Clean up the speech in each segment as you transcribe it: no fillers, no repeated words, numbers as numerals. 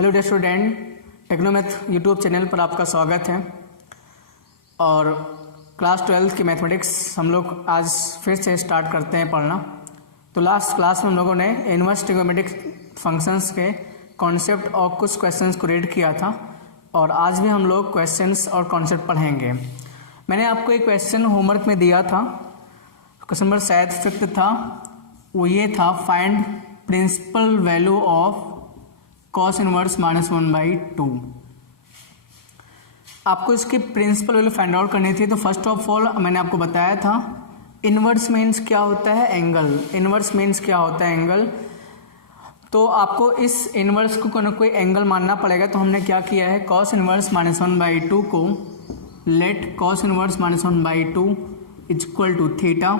Hello dear student, Technomath YouTube channel पर आपका स्वागत है। और क्लास 12 की मैथमेटिक्स हम लोग आज फिर से स्टार्ट करते हैं पढ़ना। तो लास्ट क्लास में हम लोगों ने इनवर्स ट्रिग्नोमेट्रिक फंक्शंस के कॉन्सेप्ट और कुछ क्वेश्चंस को रीड किया था, और आज भी हम लोग क्वेश्चंस और कॉन्सेप्ट पढ़ेंगे। मैंने आपको एक क्वेश्चन होमवर्क में दिया था, क्वेश्चन नंबर शायद 5 था, वो ये था, find principal value of cos inverse -1/2। आपको इसकी प्रिंसिपल वैल्यू फाइंड आउट करनी थी। तो फर्स्ट ऑफ ऑल मैंने आपको बताया था इनवर्स मीन्स क्या होता है, एंगल। इनवर्स मीन्स क्या होता है, एंगल। तो आपको इस इनवर्स को कोई एंगल मानना पड़ेगा। तो हमने क्या किया है, कॉस इनवर्स -1/2 को let cos inverse -1/2 equal to theta.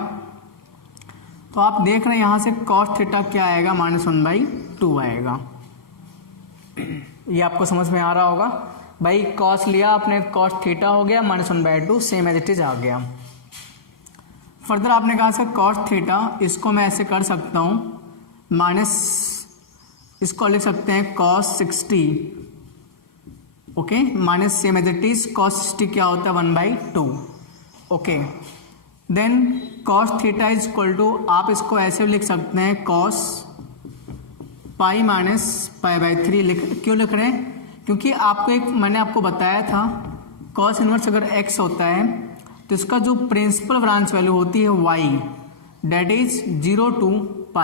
तो आप देख रहे हैं यहाँ से कॉस थीटा क्या आएगा, -1/2 आएगा। ये आपको समझ में आ रहा होगा भाई। कॉस लिया आपने, कॉस थीटा हो गया, -1/2 सेम एज इट इज आ गया। फर्दर आपने कहा सर कॉस थीटा, इसको मैं ऐसे कर सकता हूँ माइनस, इसको लिख सकते हैं cos 60, okay, minus same as it is cos 60 क्या होता है, 1/2, okay. Then cos theta is equal to, आप इसको ऐसे लिख सकते हैं कॉस पाई माइनस π/3। क्यों लिख रहे हैं, क्योंकि आपको मैंने आपको बताया था कॉस इनवर्स अगर x होता है तो इसका जो प्रिंसिपल ब्रांच वैल्यू होती है y, डेट इज 0 to π।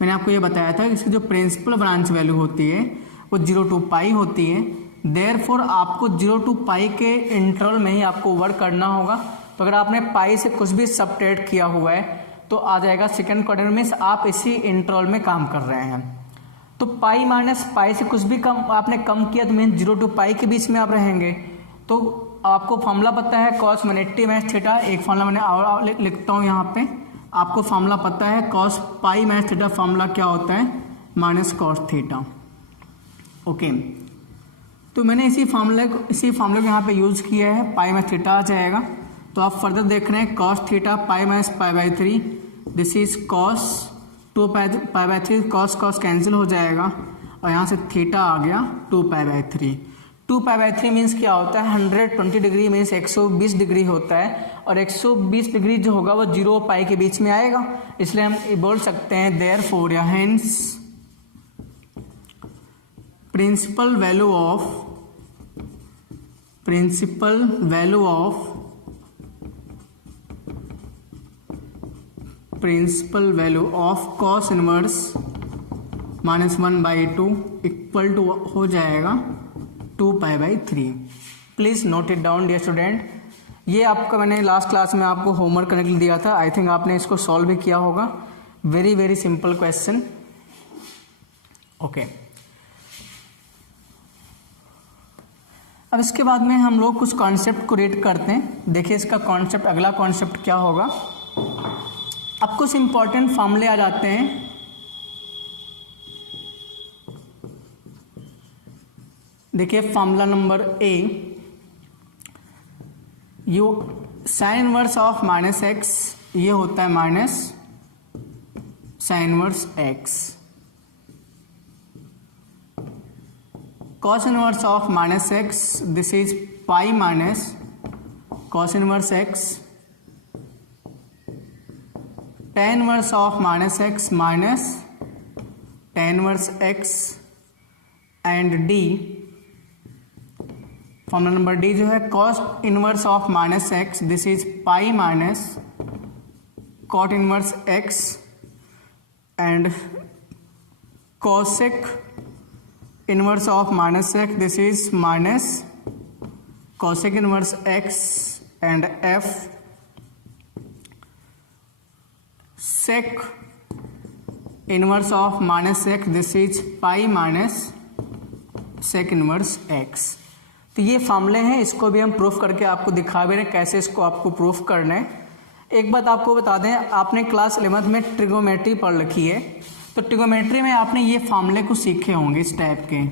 मैंने आपको ये बताया था कि इसकी जो प्रिंसिपल ब्रांच वैल्यू होती है वो 0 to π होती है। देयरफॉर आपको 0 to π के इंटरवल में ही आपको वर्क करना होगा। तो अगर आपने पाई से कुछ भी सबट्रैक्ट किया हुआ है तो आ जाएगा सेकेंड क्वाड्रेंट में, आप इसी इंटरवल में काम कर रहे हैं। तो पाई माइनस पाई से कुछ भी कम आपने कम किया तो मीन 0 to π के बीच में आप रहेंगे। तो आपको फॉर्मूला पता है कॉस 180 माइनस थीटा। एक फॉर्मूला मैंने और लिखता हूँ यहाँ पे, आपको फॉर्मूला पता है cos pi minus theta formula क्या होता है, माइनस कॉस थीटा, ओके। तो मैंने इसी फॉर्मूले को यहाँ पे यूज किया है, पाई माइनस थीटा आ जाएगा। तो आप फर्दर देख रहे हैं cos theta pi minus π/3, this is cos 2π/3, cos cancel हो जाएगा और यहाँ से थीटा आ गया 2π/3। 2π/3 मीन्स क्या होता है, 120 डिग्री मीन्स 120 डिग्री होता है, और 120 डिग्री जो होगा वो 0 और π के बीच में आएगा। इसलिए हम बोल सकते हैं देयरफॉर या hence principal value of cos inverse -1/2 equal to हो जाएगा 2π/3। Please note it down dear student. ये आपका मैंने लास्ट क्लास में आपको होमवर्क करने के लिए दिया था, आई थिंक आपने इसको सॉल्व भी किया होगा। Very very simple question, okay. अब इसके बाद में हम लोग कुछ कॉन्सेप्ट को रीड करते हैं। देखिए इसका कॉन्सेप्ट, अगला कॉन्सेप्ट क्या होगा। अब कुछ इंपॉर्टेंट फॉर्मूले आ जाते हैं। देखिए formula number A, you sine inverse of -x, ये होता है minus sine inverse x। Cos inverse of -x, this is pi minus cos inverse x। tan inverse of -x minus tan inverse x। And D, formula number D जो है cos inverse of -x, this is pi minus cot inverse x। And cosec inverse of -x, this is minus cosec inverse x। And F sec inverse of -x, this is pi minus sec inverse x। तो ये फॉर्मूले हैं, इसको भी हम proof करके आपको दिखा भी रहे हैं कैसे इसको आपको प्रूफ करना है। एक बात आपको बता दें, आपने क्लास 11th में ट्रिग्नोमेट्री पढ़ रखी है, तो ट्रिग्नोमेट्री में आपने ये फॉर्मूले को सीखे होंगे इस टाइप के।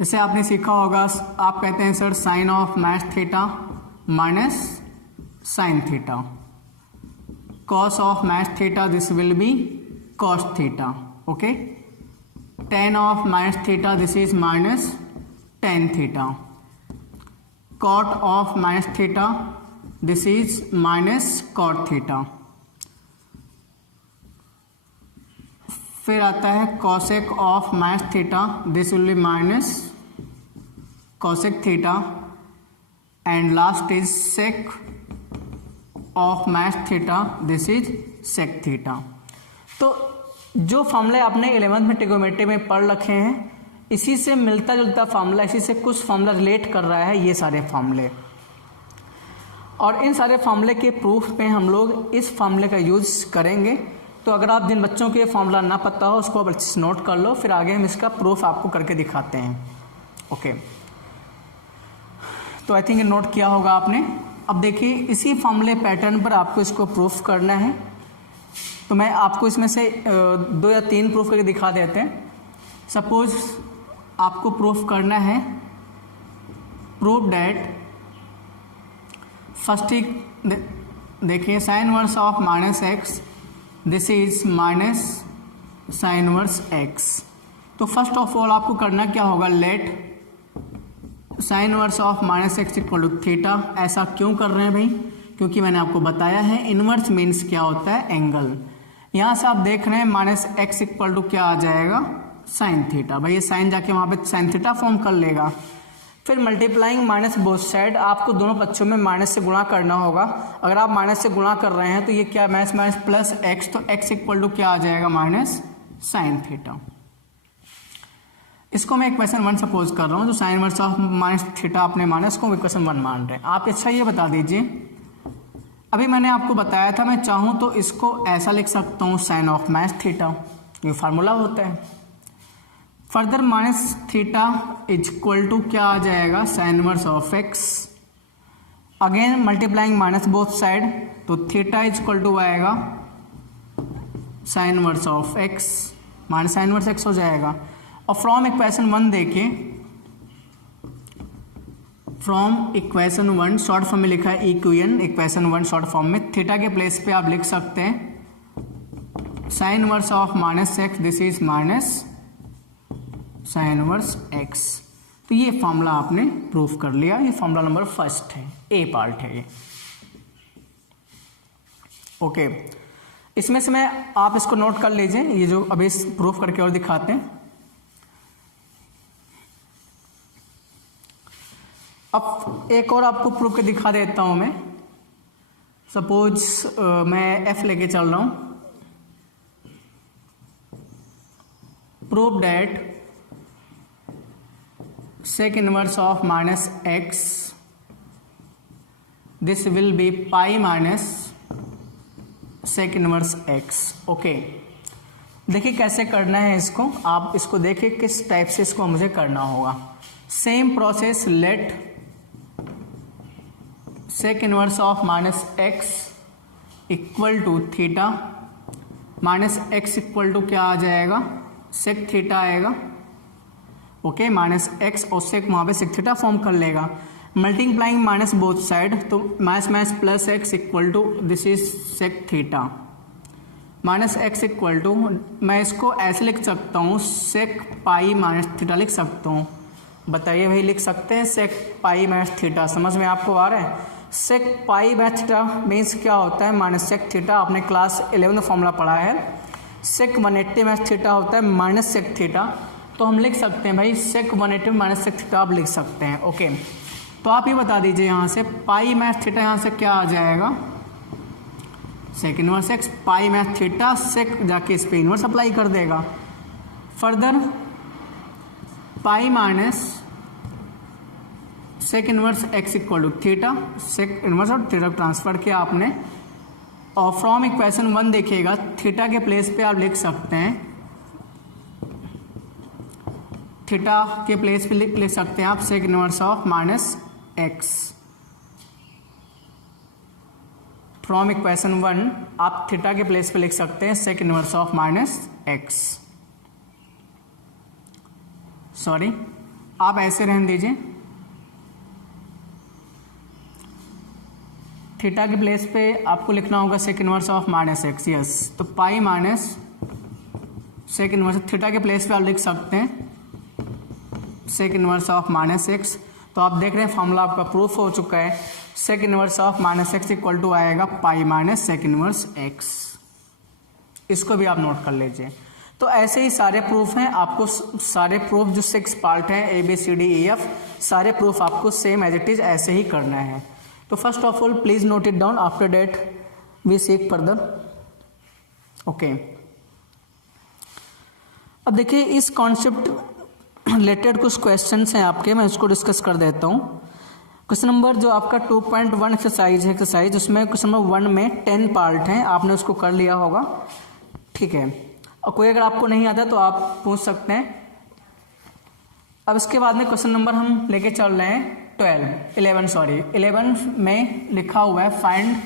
जैसे आपने सीखा होगा, आप कहते हैं sir sine of minus theta minus sine theta, cos of max theta, this will be cos theta, okay। tan of minus theta, this is minus tan theta. Cot of minus theta, this is minus cot theta. फिर आता है cosec of minus theta, this will be minus cosec theta, and last is sec of minus theta, this is sec theta. तो जो फॉर्मूले आपने 11th में trigonometry में पढ़ रखे हैं, इसी से मिलता जुलता फार्मूला, इसी से कुछ फार्मूला रिलेट कर रहा है ये सारे फार्मूले। और इन सारे फार्मूले के प्रूफ में हम लोग इस फार्मूले का यूज़ करेंगे। तो अगर आप जिन बच्चों को ये फार्मूला ना पता हो उसको आप अच्छे से नोट कर लो, फिर आगे हम इसका प्रूफ आपको करके दिखाते हैं। ओके, तो आई थिंक नोट किया होगा आपने। अब देखिए इसी फार्मूले पैटर्न पर आपको इसको प्रूफ करना है। तो मैं आपको इसमें से 2 या 3 प्रूफ करके दिखा देते हैं। सपोज आपको प्रूफ करना है, प्रूफ डैट फर्स्ट ही देखिए sine inverse of minus x, this is minus sine inverse x. तो फर्स्ट ऑफ ऑल आपको करना क्या होगा, let sine inverse of minus x equal to theta. ऐसा क्यों कर रहे हैं भाई, क्योंकि मैंने आपको बताया है इनवर्स मीन्स क्या होता है, एंगल। यहाँ से आप देख रहे हैं माइनस एक्स इक्वल टू क्या आ जाएगा, साइन थीटा। भाई ये साइन जाके वहाँ पे साइन थीटा फॉर्म कर लेगा। फिर मल्टीप्लाइंग माइनस बोथ साइड, आपको दोनों पक्षों में माइनस से गुणा करना होगा। अगर आप माइनस से गुणा कर रहे हैं तो ये क्या माइनस माइनस प्लस एक्स, तो एक्स इक्वल टू क्या आ जाएगा, माइनस साइन थीटा। इसको मैं इक्वेशन 1 सपोज कर रहा हूँ, जो sign inverse of minus theta आपने माना, इसको इक्वेशन 1 मान रहे हैं आप। अच्छा ये बता दीजिए, अभी मैंने आपको बताया था मैं चाहूँ तो इसको ऐसा लिख सकता हूँ, साइन ऑफ माइनस थीटा, ये फार्मूला होता है। Further minus theta is equal to क्या आ जाएगा, sine inverse of x. Again multiplying minus both side, तो थीटा इज इक्वल टू आएगा sine inverse of x, minus sine inverse x हो जाएगा। और फ्रॉम इक्वेशन 1 देखिए, फ्रॉम इक्वेशन 1 शॉर्ट फॉर्म में लिखा है इक्वेशन, इक्वेशन 1 शॉर्ट फॉर्म में थीटा के प्लेस पे आप लिख सकते हैं sign inverse of minus x, this is minus sine inverse x. तो ये फॉर्मूला आपने प्रूफ कर लिया, ये फॉर्मूला नंबर फर्स्ट है, ए पार्ट है ये। ओके, इसमें से मैं आप इसको नोट कर लीजिए, ये जो अभी प्रूफ करके और दिखाते हैं। अब एक और आपको प्रूफ के दिखा देता हूं मैं। सपोज मैं एफ लेके चल रहा हूं, proof that sec inverse of minus x, this will be pi minus sec inverse x. Okay, देखिए कैसे करना है इसको, आप इसको देखिए किस टाइप से इसको मुझे करना होगा। Same process, let sec inverse of minus x equal to theta, minus x equal to क्या आ जाएगा, सेक थीटा आएगा। ओके, माइनस एक्स और सेक वहाँ पे सेक थीटा फॉर्म कर लेगा। मल्टीप्लाइंग माइनस बोथ साइड, तो minus minus plus x equal to this is sec theta, minus x equal to, मैं इसको ऐसे लिख सकता हूँ सेक पाई माइनस थीटा लिख सकता हूँ। बताइए भाई, लिख सकते हैं सेक पाई माइनस थीटा, समझ में आपको आ रहा है। सेक पाई माइनस थीटा मीन्स क्या होता है, माइनस सेक थीटा, आपने क्लास 11 में फॉर्मूला पढ़ा है। सेक 180 माइनस थीटा होता है माइनस सेक थीटा, तो हम लिख सकते हैं भाई सेक 180 माइनस सेक थीटा आप लिख सकते हैं। ओके, तो आप ये बता दीजिए यहाँ से पाई माइनस थीटा, यहाँ से क्या आ जाएगा, sec inverse x, pi minus theta, sec जाके इस पे इनवर्स अप्लाई कर देगा। Further pi minus sec inverse x equal to theta, sec inverse और थीटा ट्रांसफर किया आपने। और फ्रॉम इक्वेशन 1 देखिएगा, थीटा के प्लेस पे आप लिख सकते हैं, थीटा के प्लेस पे लिख सकते हैं आप sec inverse of minus x. From equation 1 आप थीटा के प्लेस पे लिख सकते हैं sec inverse of minus x. Sorry, आप ऐसे रहने दीजिए, थीटा के प्लेस पे आपको लिखना होगा sec inverse of minus x. Yes, तो pi minus sec inverse theta के प्लेस पे आप लिख सकते हैं sec inverse of minus x. तो आप देख रहे हैं फॉर्मूला आपका प्रूफ हो चुका है। Sec inverse of minus x equal to आएगा pi minus sec inverse x. इसको भी आप नोट कर लीजिए। तो ऐसे ही सारे प्रूफ हैं, आपको सारे प्रूफ जो 6 पार्ट हैं A B C D E F, सारे प्रूफ आपको सेम एज इट इज ऐसे ही करना है। तो first of all please note it down, after that we seek further. Okay, अब देखिए इस कॉन्सेप्ट रिलेटेड कुछ क्वेश्चंस हैं आपके, मैं इसको डिस्कस कर देता हूँ। क्वेश्चन नंबर जो आपका 2.1 एक्सरसाइज है, एक्सरसाइज उसमें क्वेश्चन नंबर 1 में 10 पार्ट हैं, आपने उसको कर लिया होगा, ठीक है। और कोई अगर आपको नहीं आता तो आप पूछ सकते हैं। अब इसके बाद में क्वेश्चन नंबर हम लेके चल रहे हैं 11 में लिखा हुआ है find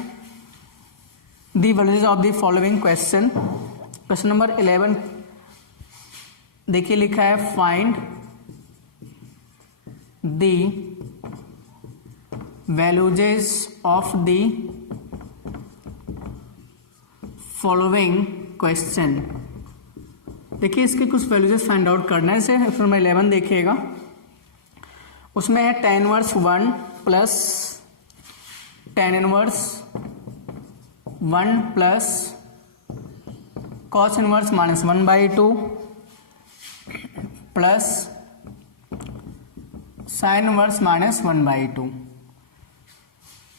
the values of the following question. Question number 11 देखिए लिखा है find the values of the following question. देखिए इसके कुछ वैल्यूजेस फाइंड आउट करना है। जैसे क्वेश्चन नंबर 11 देखिएगा, उसमें है tan inverse 1 plus tan inverse 1 plus cos inverse minus 1/2 plus sin inverse minus 1/2।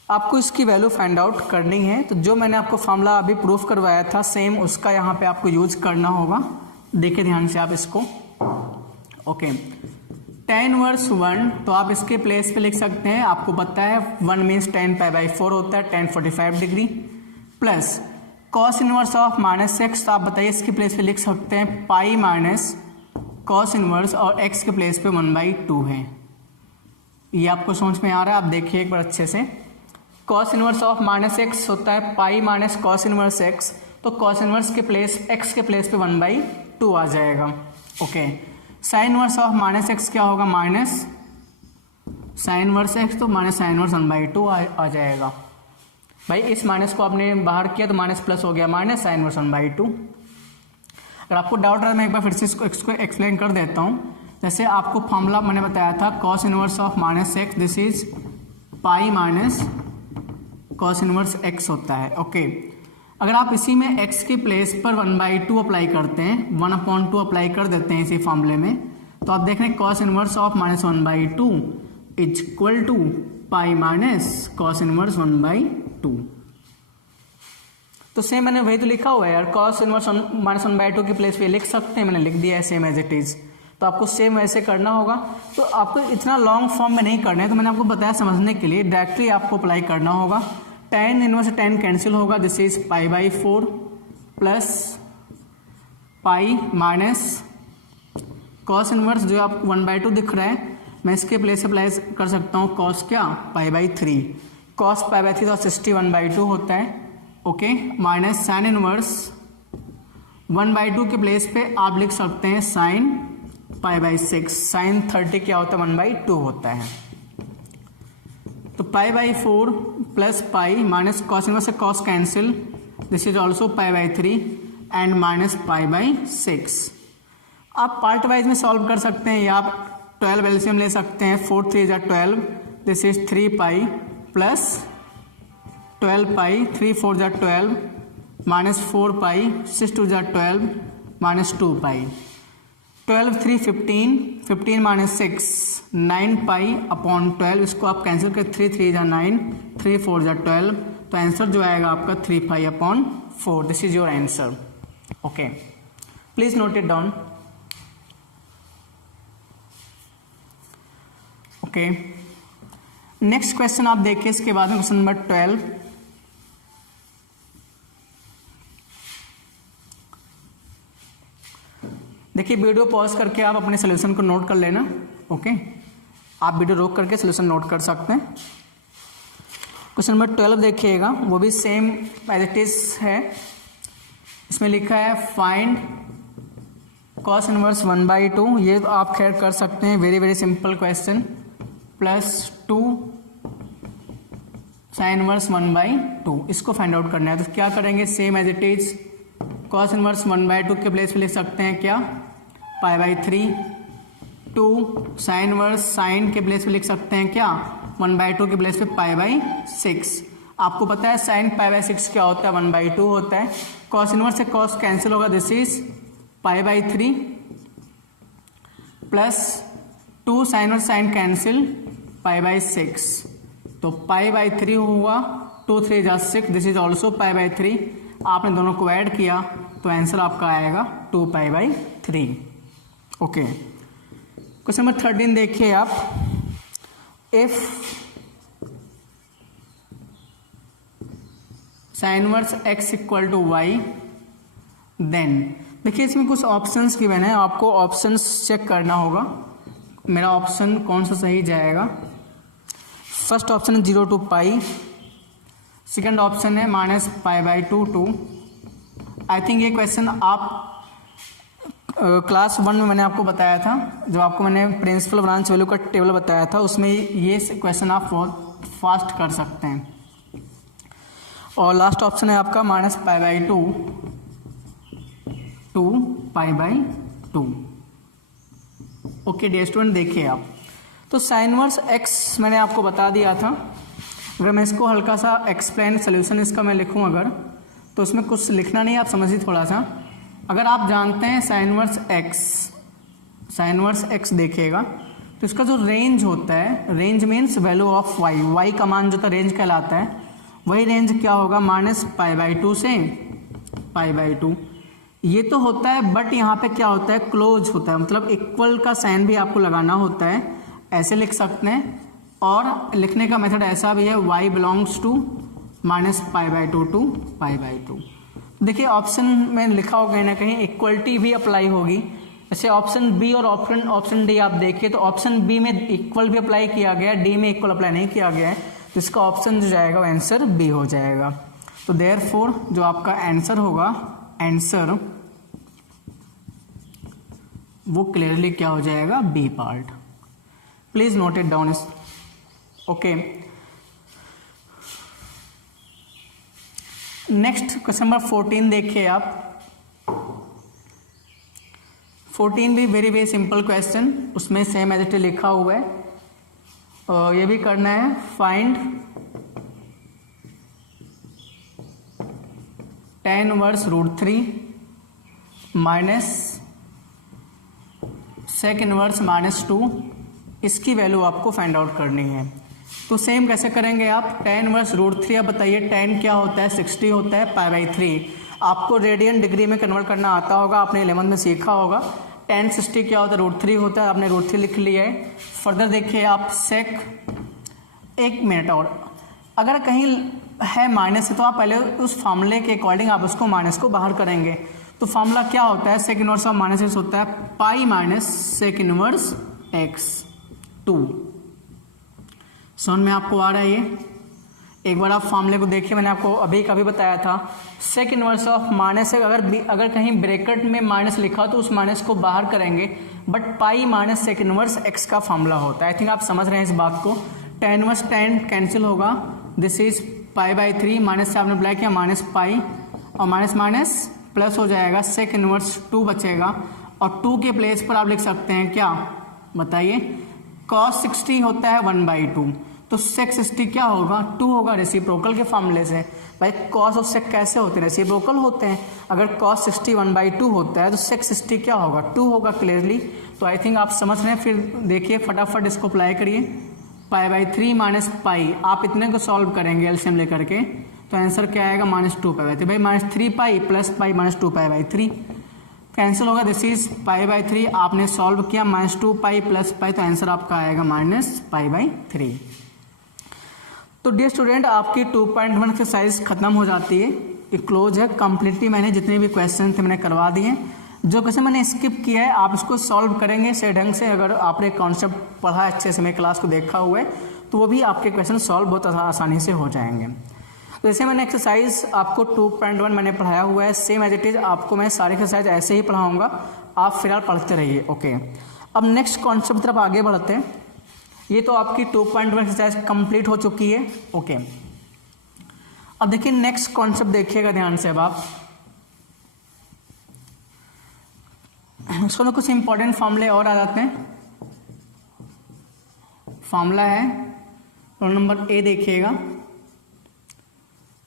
आपको इसकी वैल्यू फाइंड आउट करनी है। तो जो मैंने आपको फॉर्मूला अभी प्रूफ करवाया था सेम उसका यहाँ पे आपको यूज करना होगा। देखिए ध्यान से आप इसको। ओके, tan इनवर्स 1 तो आप इसके प्लेस पे लिख सकते हैं, आपको पता है 1 मीन्स tan π/4 होता है, tan 45 degree, plus cos inverse of minus x, तो आप बताइए इसके प्लेस पे लिख सकते हैं पाई माइनस cos इनवर्स और x के प्लेस पे 1/2 है। ये आपको समझ में आ रहा है? आप देखिए एक बार अच्छे से। cos inverse of minus x होता है पाई माइनस cos इनवर्स x, तो cos इनवर्स के प्लेस x के प्लेस पे 1/2 आ जाएगा। Okay, sin inverse of minus x क्या होगा? माइनस sin इनवर्स x, तो माइनस sin इनवर्स 1/2 आ जाएगा। भाई इस माइनस को आपने बाहर किया तो माइनस प्लस हो गया, माइनस sin इनवर्स 1/2। अगर आपको डाउट रहा मैं एक बार फिर से इसको एक्सप्लेन कर देता हूँ। जैसे आपको फॉर्मूला मैंने बताया था cos inverse of minus x, this is pi minus cos inverse x होता है। ओके, अगर आप इसी में x के प्लेस पर 1/2 अप्लाई करते हैं, 1/2 अप्लाई कर देते हैं इसी फॉर्मूले में, तो आप देख रहे हैं cos inverse of minus 1/2 is equal to pi minus cos inverse 1/2। तो सेम मैंने वही तो लिखा हुआ है यार, cos इनवर्स माइनस 1/2 के प्लेस पे लिख सकते हैं, मैंने लिख दिया है सेम एज इट इज। तो आपको सेम वैसे करना होगा। तो आपको इतना लॉन्ग फॉर्म में नहीं करना है, तो मैंने आपको बताया समझने के लिए, डायरेक्टली आपको अप्लाई करना होगा। tan इनवर्स tan कैंसिल होगा, this is π/4 plus pi minus cos inverse जो आप 1/2 दिख रहा है, मैं इसके प्लेस अप्लाई कर सकता हूँ cos क्या π/3, cos π/3 तो 61/2 होता है। ओके, माइनस sin इनवर्स 1/2 के प्लेस पे आप लिख सकते हैं sin π/6, sin 30 क्या होता है 1/2 होता है। तो π/4 plus pi minus cos inverse से cos cancel, this is also π/3 and minus π/6। आप पार्ट वाइज में सॉल्व कर सकते हैं, या आप 12 एलसीएम ले सकते हैं, 4 3 जा 12, दिस इज 3 पाई प्लस 12 पाई, 3 4 जा 12 माइनस 4 पाई, 6 2 जा 12 माइनस 2 पाई, 12 3 15, 15 माइनस 6 9 पाई अपॉन 12, इसको आप कैंसिल कर 3 3 जा 9, 3 4 जा 12, तो आंसर जो आएगा आपका 3 pi upon 4। This is your answer. Okay, please note it down. Okay, next question आप देखिए इसके बाद में क्वेश्चन नंबर 12। देखिए वीडियो पॉज करके आप अपने सोल्यूशन को नोट कर लेना। ओके, आप वीडियो रोक करके सोल्यूशन नोट कर सकते हैं। क्वेश्चन नंबर 12 देखिएगा, वो भी सेम एज इट इज है। इसमें लिखा है फाइंड cos इनवर्स 1/2, ये आप खैर कर सकते हैं, very very simple question, plus 2 sin inverse 1/2, इसको फाइंड आउट करना है। तो क्या करेंगे, same as it is cos inverse 1/2 के प्लेस पे लिख सकते हैं क्या, π/3। 2 साइन इनवर्स साइन के प्लेस पे लिख सकते हैं क्या, 1/2 के प्लेस पे π/6। आपको पता है साइन π/6 क्या होता है, 1/2 होता है। कॉस इनवर्स से कॉस कैंसिल होगा, दिस इज π/3 प्लस 2 साइन और साइन कैंसिल, π/6। तो π/3 हुआ, 2 3 जा 6, दिस इज ऑल्सो π/3। आपने दोनों को ऐड किया तो आंसर आपका आएगा 2π/3। ओके, क्वेश्चन नंबर 13 देखिए आप। If sine inverse x equal to Y, then देखिए इसमें कुछ ऑप्शंस गिवन है, आपको ऑप्शंस चेक करना होगा मेरा ऑप्शन कौन सा सही जाएगा। फर्स्ट ऑप्शन है 0 to π, सेकेंड ऑप्शन है -π/2 टू। आई थिंक ये क्वेश्चन आप क्लास 1 में मैंने आपको बताया था, जब आपको मैंने प्रिंसिपल ब्रांच वैल्यू का टेबल बताया था, उसमें ये क्वेश्चन आप बहुत फास्ट कर सकते हैं। और लास्ट ऑप्शन है आपका -π/2 टू π/2। ओके डियर स्टूडेंट, देखिए आप तो साइन इनवर्स x मैंने आपको बता दिया था। अगर मैं इसको हल्का सा एक्सप्लेन सोल्यूशन इसका मैं लिखूं अगर, तो इसमें कुछ लिखना नहीं, आप समझिए थोड़ा सा। अगर आप जानते हैं साइन इनवर्स x देखिएगा तो इसका जो रेंज होता है, range means value of y का मान जो था रेंज कहलाता है, वही रेंज क्या होगा, -π/2 से π/2। ये तो होता है, बट यहाँ पे क्या होता है, क्लोज होता है, मतलब इक्वल का साइन भी आपको लगाना होता है, ऐसे लिख सकते हैं। और लिखने का मेथड ऐसा भी है, y बिलोंग्स टू -π/2 टू π/2। देखिए ऑप्शन में लिखा होगा कहीं ना कहीं इक्वलिटी भी अप्लाई होगी। जैसे ऑप्शन बी और ऑप्शन डी आप देखिए तो ऑप्शन बी में इक्वल भी अप्लाई किया गया है, डी में इक्वल अप्लाई नहीं किया गया है, तो इसका ऑप्शन जो जाएगा वो आंसर बी हो जाएगा। तो देयरफॉर जो आपका आंसर होगा, आंसर वो क्लियरली क्या हो जाएगा, B part. Please note it down. Okay, next question number 14 देखिए आप। 14 भी वेरी सिंपल क्वेश्चन, उसमें सेम एज इट लिखा हुआ है। और ये भी करना है, find tan inverse √3 minus sec inverse -2, इसकी वैल्यू आपको फाइंड आउट करनी है। तो सेम कैसे करेंगे आप, tan इनवर्स √3, आप बताइए tan क्या होता है, 60 होता है π/3। आपको रेडियन डिग्री में कन्वर्ट करना आता होगा, आपने 11th में सीखा होगा। tan 60 क्या होता है, √3 होता है, आपने √3 लिख लिया है। फर्दर देखिए आप sec, 1 मिनट और अगर कहीं है माइनस है तो आप पहले उस फॉर्मूले के अकॉर्डिंग आप उसको माइनस को बाहर करेंगे। तो फॉर्मूला क्या होता है, sec इनवर्स ऑफ -x होता है pi minus sec inverse x2। समझ में आपको आ रहा है ये? एक बार आप फॉर्मूले को देखिए, मैंने आपको अभी कभी बताया था sec इनवर्स ऑफ माइनस, अगर कहीं ब्रैकेट में माइनस लिखा तो उस माइनस को बाहर करेंगे, but pi minus sec inverse x का फॉर्मूला होता है। आई थिंक आप समझ रहे हैं इस बात को। tan इनवर्स tan कैंसिल होगा, दिस इज π/3, माइनस से आपने अप्लाई किया -π, और माइनस माइनस प्लस हो जाएगा, sec इनवर्स 2 बचेगा, और 2 के प्लेस पर आप लिख सकते हैं क्या, बताइए, cos 60 होता है 1/2, तो sec 60 क्या होगा, 2 होगा, रेसिप्रोकल के फॉर्मूले से। भाई cos और sec कैसे होते हैं, रेसिप्रोकल होते हैं। अगर cos 60 1/2 होता है तो sec 60 क्या होगा, 2 होगा क्लियरली। तो आई थिंक आप समझ रहे हैं। फिर देखिए फटाफट इसको अप्लाई करिए, π/3 माइनस पाई, आप इतने को सॉल्व करेंगे एलसीएम लेकर के, तो आंसर क्या आएगा, -2π/3। भाई -3π प्लस पाई -2π/3 कैंसिल होगा, दिस इज π/3। आपने सॉल्व किया -2π प्लस पाई, तो आंसर आपका आएगा -π/3। तो डियर स्टूडेंट, आपकी 2.1 एक्सरसाइज खत्म हो जाती है, ये क्लोज है कंप्लीटली। मैंने जितने भी क्वेश्चन थे मैंने करवा दिए। जो क्वेश्चन मैंने स्किप किया है आप इसको सॉल्व करेंगे सही ढंग से। अगर आपने कॉन्सेप्ट पढ़ा अच्छे से, मेरे क्लास को देखा हुआ है, तो वो भी आपके क्वेश्चन सॉल्व बहुत आसानी से हो जाएंगे। तो जैसे मैंने एक्सरसाइज आपको 2.1 मैंने पढ़ाया हुआ है, सेम एज इट इज आपको मैं सारी एक्सरसाइज ऐसे ही पढ़ाऊंगा, आप फिलहाल पढ़ते रहिए। ओके, अब नेक्स्ट कॉन्सेप्ट की तरफ आगे बढ़ते हैं। ये तो आपकी 2.1 एक्सरसाइज कंप्लीट हो चुकी है। ओके, अब देखिए नेक्स्ट कॉन्सेप्ट देखिएगा ध्यान से। अब आप इसको तो कुछ इंपॉर्टेंट फॉर्मूले और आ जाते हैं। फॉर्मूला है रोल नंबर ए देखिएगा,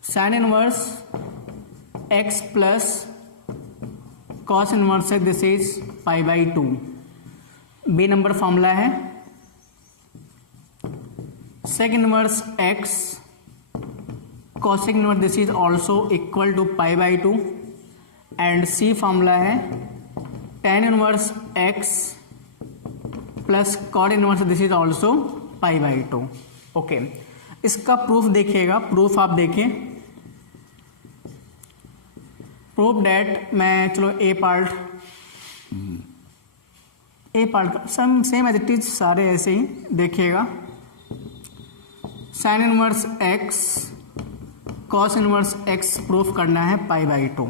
sine inverse x plus cos inverse है, this is pi by 2। B number formula है sec inverse x cosec inverse, this is also equal to pi by 2। And C formula है tan inverse x plus cot inverse, this is also pi by 2। Okay, इसका proof देखिएगा। Proof आप देखिए, proof that मैं चलो A part same as it is, सारे ऐसे ही देखिएगा। Sine inverse x cos inverse x proof करना है पाई बाई 2।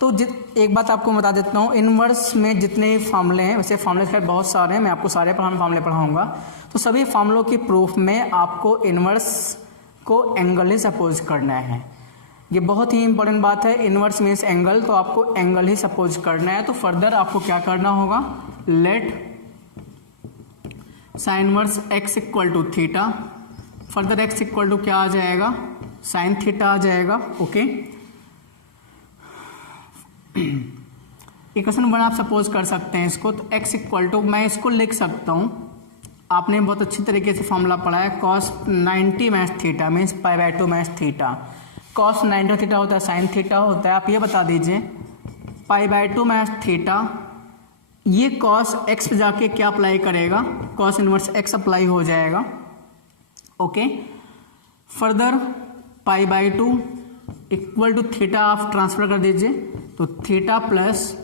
तो एक बात आपको बता देता हूँ, इनवर्स में जितने फार्मूले हैं, वैसे फार्मूले खैर बहुत सारे हैं, मैं आपको सारे फार्मूले पढ़ाऊंगा। तो सभी फार्मूलों की प्रूफ में आपको इनवर्स को एंगल ही सपोज करना है। ये बहुत ही इंपॉर्टेंट बात है। इनवर्स मीन्स एंगल, तो आपको एंगल ही सपोज करना है। तो फर्दर आपको क्या करना होगा, let sine inverse x equal to theta, further x equal to क्या आ जाएगा, साइन थीटा आ जाएगा। ओके, इक्वेशन 1 आप सपोज कर सकते हैं इसको। तो x इक्वल टू, मैं इसको लिख सकता हूँ, आपने बहुत अच्छी तरीके से फॉर्मूला पढ़ा है, cos 90 minus theta means pi by 2 minus theta. cos 90 theta होता है, साइन थीटा होता है। आप ये बता दीजिए पाई बाई 2 माइनस थीटा, ये cos x पे जाके क्या अप्लाई करेगा, cos इनवर्स x अप्लाई हो जाएगा। Okay, further pi by 2 equal to theta आप ट्रांसफर कर दीजिए, तो theta plus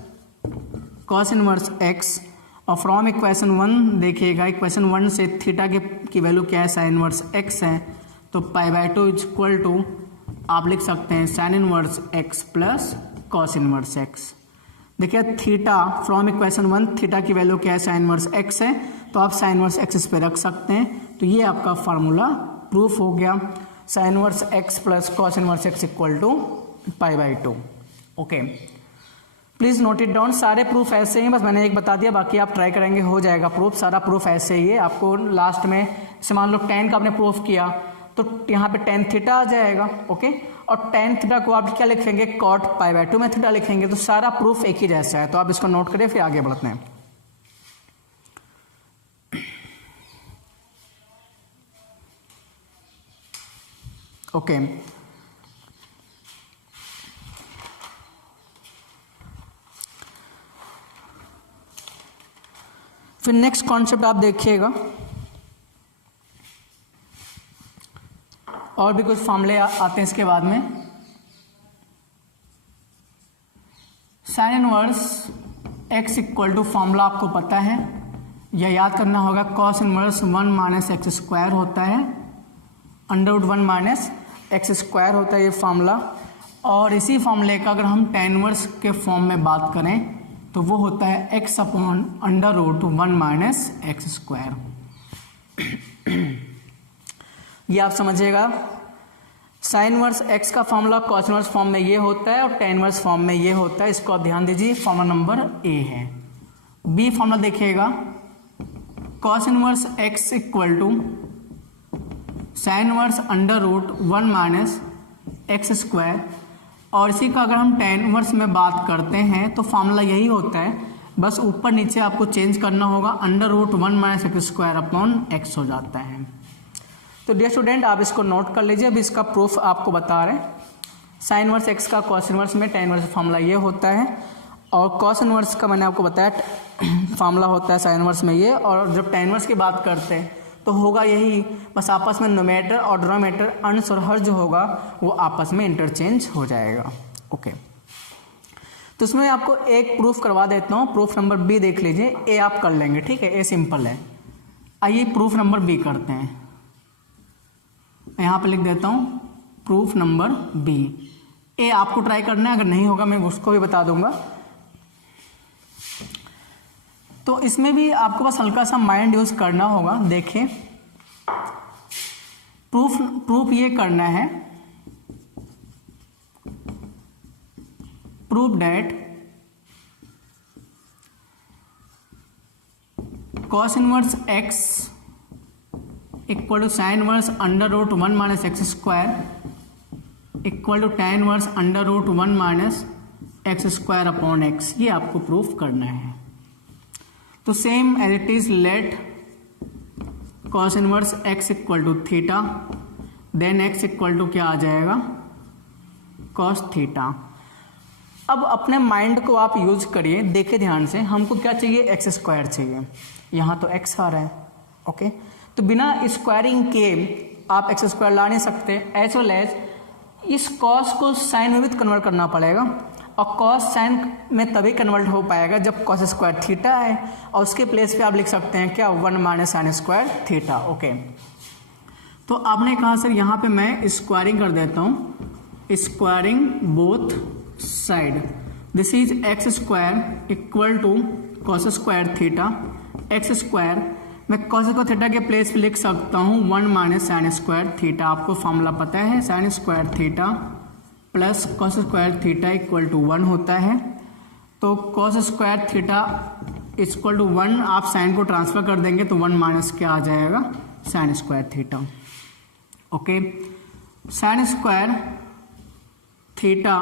cos inverse x, और फ्रॉम इक्वेशन 1 देखिएगा, इक्वेशन 1 से थीटा की वैल्यू क्या है, साइन इनवर्स एक्स है। तो पाई बाई 2 इक्वल टू आप लिख सकते हैं sign inverse x plus cos inverse x. देखिए थीटा फ्रॉम इक्वेशन 1 थीटा की वैल्यू क्या है, साइन इनवर्स एक्स है, तो आप साइन इनवर्स एक्स इस पे रख सकते हैं। तो ये आपका फार्मूला प्रूफ हो गया, sine inverse x plus cos inverse x equal to pi by 2। Okay, please note it down. सारे प्रूफ ऐसे ही, बस मैंने एक बता दिया, बाकी आप ट्राई करेंगे हो जाएगा प्रूफ। सारा प्रूफ ऐसे ही है। आपको लास्ट में जैसे मान लो tan का आपने प्रूफ किया, तो यहाँ पे tan थीटा आ जाएगा। ओके, और tan थीटा को आप क्या लिखेंगे, कॉट पाई बाई 2 में थीटा लिखेंगे। तो सारा प्रूफ एक ही जैसा है, तो आप इसको नोट करिए, फिर आगे बढ़ते हैं। ओके, फिर नेक्स्ट कॉन्सेप्ट आप देखिएगा, और भी कुछ फार्मूले आते हैं इसके बाद में। Sine inverse x equal to, formula आपको पता है, यह याद करना होगा, cos inverse 1 minus x square होता है, under root 1 minus x square होता है ये फार्मूला। और इसी फार्मूले का अगर हम tan इनवर्स के फॉर्म में बात करें तो वो होता है x upon under root 1 minus x square. ये आप समझिएगा, साइन इनवर्स x का फॉर्मूला कॉस इनवर्स फॉर्म में ये होता है और tan इनवर्स फॉर्म में ये होता है। इसको आप ध्यान दीजिए, फॉर्मूला नंबर ए है। बी फॉर्मूला देखिएगा, cos inverse x equal to sine inverse under root 1 minus x square. और इसी का अगर हम tan इनवर्स में बात करते हैं तो फॉर्मूला यही होता है, बस ऊपर नीचे आपको चेंज करना होगा, under root 1 minus x square upon x हो जाता है। तो डियर स्टूडेंट आप इसको नोट कर लीजिए। अब इसका प्रूफ आपको बता रहे हैं, साइन इनवर्स एक्स का कॉस इनवर्स में tan इनवर्स फॉर्मूला ये होता है, और कॉस इनवर्स का मैंने आपको बताया फॉर्मूला होता है साइन इनवर्स में ये। और जब tan इनवर्स की बात करते हैं तो होगा यही, बस आपस में नोमेटर और डिनोमिनेटर अंश और हर जो होगा वो आपस में इंटरचेंज हो जाएगा। ओके, तो इसमें आपको एक प्रूफ करवा देता हूँ। प्रूफ नंबर बी देख लीजिए, ए आप कर लेंगे, ठीक है, ए सिंपल है। आइए प्रूफ नंबर बी करते हैं। मैं यहाँ पे लिख देता हूँ प्रूफ नंबर बी। ए आपको ट्राई करना है, अगर नहीं होगा मैं उसको भी बता दूंगा। तो इसमें भी आपको बस हल्का सा माइंड यूज करना होगा। देखिए प्रूफ ये करना है, proof that cos inverse x equal to sine inverse under root 1 minus x square equal to tan inverse under root 1 minus x square upon x, ये आपको प्रूफ करना है। तो same as it is let cos inverse x equal to theta, then x equal to क्या आ जाएगा, cos theta. अब अपने माइंड को आप यूज करिए, देखिए ध्यान से, हमको क्या चाहिए, एक्स स्क्वायर चाहिए, यहाँ तो एक्स आ रहा है, ओके। तो बिना स्क्वायरिंग के आप एक्स स्क्वायर ला नहीं सकते, एज वेल एज इस कॉस को साइन में भी कन्वर्ट करना पड़ेगा, और कॉस साइन में तभी कन्वर्ट हो पाएगा जब कॉस स्क्वायर थीटा है, और उसके प्लेस पे आप लिख सकते हैं क्या, 1 minus sine square theta, okay. तो आपने कहा सर यहाँ पे मैं स्क्वायरिंग कर देता हूँ, squaring both side, this is x square equal to cos square theta, x square मैं कॉस स्क्वायर थीटा के प्लेस पे लिख सकता हूँ 1 माइनस साइन स्क्वायर थीटा, आपको फॉर्मूला पता है, sine square theta plus cos square theta equal to 1 होता है। तो cos square theta equal to 1, आप साइन को ट्रांसफर कर देंगे तो 1 माइनस क्या आ जाएगा, sine square theta, okay. Sine square theta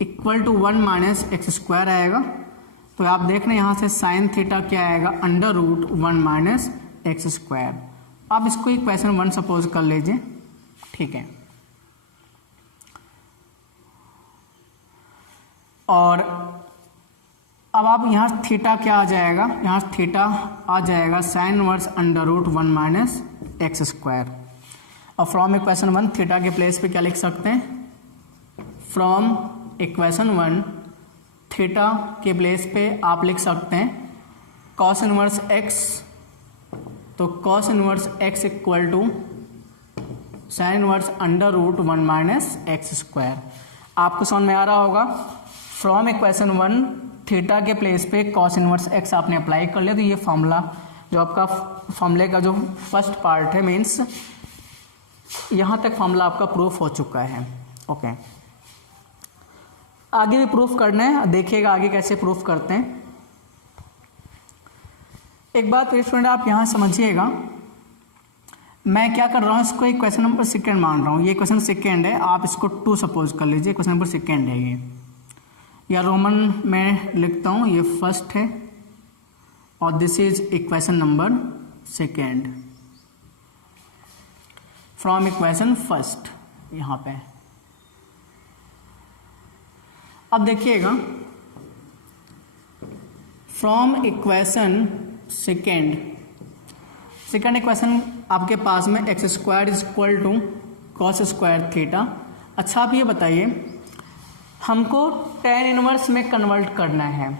equal to 1 minus x square आएगा, तो आप देख रहे हैं यहाँ से साइन थीटा क्या आएगा, under root 1 minus x square. आप इसको इक्वेशन 1 सपोज कर लीजिए, ठीक है। और अब आप यहाँ थीटा क्या आ जाएगा, यहाँ थीटा आ जाएगा sine inverse under root 1 minus x square. और फ्रॉम इक्वेशन 1 थीटा के प्लेस पे क्या लिख सकते हैं, फ्रॉम इक्वेशन 1 थीटा के प्लेस पे आप लिख सकते हैं कॉस इनवर्स एक्स, तो cos inverse x equal to sine inverse under root 1 minus x square. आपको समझ में आ रहा होगा, फ्रॉम इक्वेशन 1 थीटा के प्लेस पे कॉस इनवर्स एक्स आपने अप्लाई कर लिया, तो ये फॉर्मूला जो आपका फॉर्मूले का जो फर्स्ट पार्ट है मीन्स यहाँ तक फॉर्मूला आपका प्रूफ हो चुका है, ओके। आगे भी प्रूफ करना है, देखिएगा आगे कैसे प्रूफ करते हैं। एक बात स्टूडेंट आप यहाँ समझिएगा, मैं क्या कर रहा हूँ, इसको एक क्वेश्चन नंबर सेकेंड मान रहा हूँ, ये क्वेश्चन सेकेंड है, आप इसको 2 सपोज कर लीजिए, क्वेश्चन नंबर सेकेंड है ये, या रोमन में लिखता हूँ, ये फर्स्ट है और this is equation number second from equation first यहाँ पे। अब देखिएगा, फ्रॉम इक्वेशन सेकेंड इक्वेशन आपके पास में x square is equal to cos square theta. अच्छा आप ये बताइए, हमको tan इनवर्स में कन्वर्ट करना है,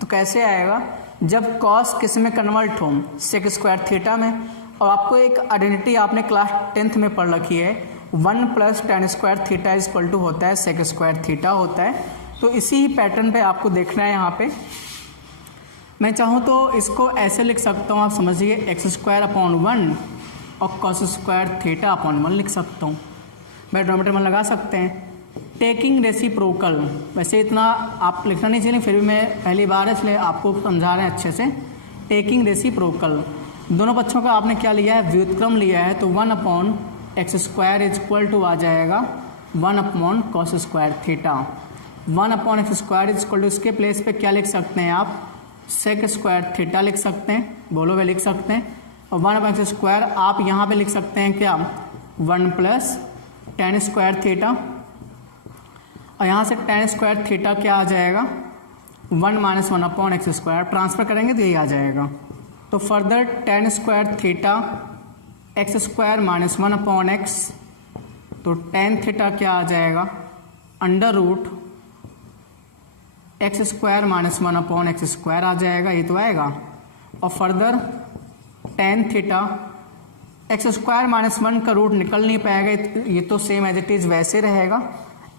तो कैसे आएगा, जब कॉस किस में कन्वर्ट हो, सेक स्क्वायर थीटा में। और आपको एक आइडेंटिटी आपने क्लास 10th में पढ़ रखी है, 1 plus tan square theta is equal to होता है सेक स्क्वायर थीटा होता है। तो इसी ही पैटर्न पे आपको देखना है यहाँ पे। मैं चाहूँ तो इसको ऐसे लिख सकता हूँ, आप समझिए, एक्स स्क्वायर अपॉन 1 और कॉस स्क्वायर थीटा अपॉन 1 लिख सकता हूँ, मैं डिनोमिनेटर में लगा सकते हैं। टेकिंग रेसिप्रोकल, वैसे इतना आप लिखना नहीं चाहिए, फिर भी मैं पहली बार है इसलिए आपको समझा रहे हैं अच्छे से। टेकिंग रेसिप्रोकल, दोनों पक्षों का आपने क्या लिया है, व्युत्क्रम लिया है, तो 1 upon x square is equal to आ जाएगा 1 upon cos square theta. 1 upon x square is equal to, इसके प्लेस पे क्या लिख सकते हैं आप, सेक स्क्वायर थीटा लिख सकते हैं, बोलो वे लिख सकते हैं। और 1 अपॉन एक्स स्क्वायर आप यहाँ पे लिख सकते हैं क्या, 1 प्लस tan स्क्वायर थीटा, और यहाँ से tan स्क्वायर थीटा क्या आ जाएगा, 1 minus 1 upon x square, transfer करेंगे तो यही आ जाएगा। तो further tan square theta x square minus 1 upon x, तो tan थीटा क्या आ जाएगा, under root x square minus 1 upon x square आ जाएगा, ये तो आएगा। और further tan theta x square minus 1 का रूट निकल नहीं पाएगा, ये तो सेम एज इट इज़ वैसे रहेगा।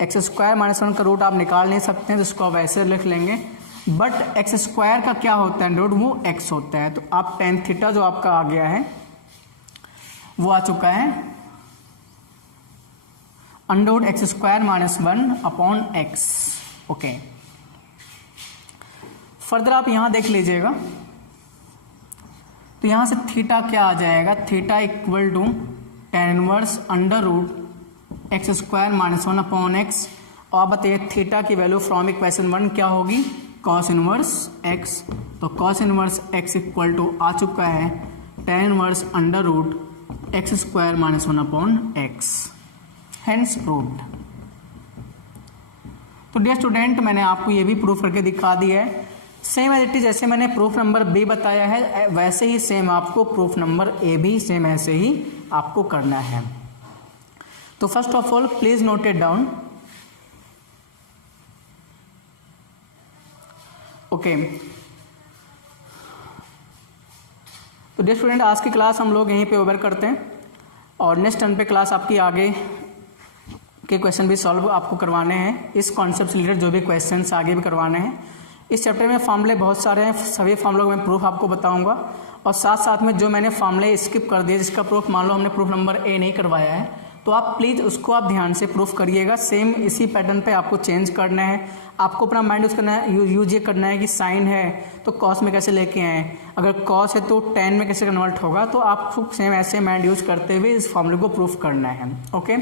एक्स स्क्वायर माइनस 1 का रूट आप निकाल नहीं सकते हैं, तो इसको आप वैसे लिख लेंगे। बट एक्स स्क्वायर का क्या होता है रूट, वो एक्स होता है, तो आप tan थीटा जो आपका आ गया है वो आ चुका है under root x square minus 1 upon x, okay. Further आप यहां देख लीजिएगा, तो यहाँ से थीटा क्या आ जाएगा, theta equal to tan inverse under root x square minus 1/x। और बताइए थीटा की वैल्यू फ्रॉम इक्वेशन 1 क्या होगी, cos इनवर्स x। तो cos inverse x equal to आ चुका है tan inverse under root x square minus 1/x, hence proved. तो डियर स्टूडेंट, मैंने आपको ये भी प्रूफ करके दिखा दिया है। सेम एज इट इज जैसे मैंने प्रूफ नंबर बी बताया है वैसे ही सेम आपको प्रूफ नंबर ए भी सेम ऐसे ही आपको करना है। तो first of all please note it down. Okay, तो डियर स्टूडेंट आज की क्लास हम लोग यहीं पे ओवर करते हैं और नेक्स्ट टर्न पे क्लास आपकी आगे के क्वेश्चन भी सॉल्व आपको करवाने हैं। इस कॉन्सेप्ट से रिलेटेड जो भी क्वेश्चंस आगे भी करवाने हैं। इस चैप्टर में फॉर्मूले बहुत सारे हैं, सभी फॉर्मूलों का मैं प्रूफ आपको बताऊंगा और साथ साथ में जो मैंने फॉर्मूले स्किप कर दिए जिसका प्रूफ मान लो हमने प्रूफ नंबर ए नहीं करवाया है तो आप प्लीज़ उसको आप ध्यान से प्रूफ करिएगा। सेम इसी पैटर्न पे आपको चेंज करना है, आपको अपना माइंड यूज करना है, यूज ये करना है कि साइन है तो कॉस में कैसे लेके आए, अगर कॉस है तो टेन में कैसे कन्वर्ट होगा। तो आपको सेम ऐसे माइंड यूज करते हुए इस फॉर्मूले को प्रूफ करना है। ओके,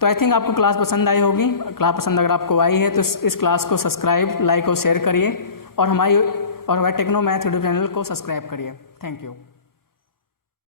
तो आई थिंक आपको क्लास पसंद आई होगी। क्लास पसंद अगर आपको आई है तो इस क्लास को सब्सक्राइब, लाइक और शेयर करिए और हमारे टेक्नो मैथ यूट्यूब चैनल को सब्सक्राइब करिए। Thank you.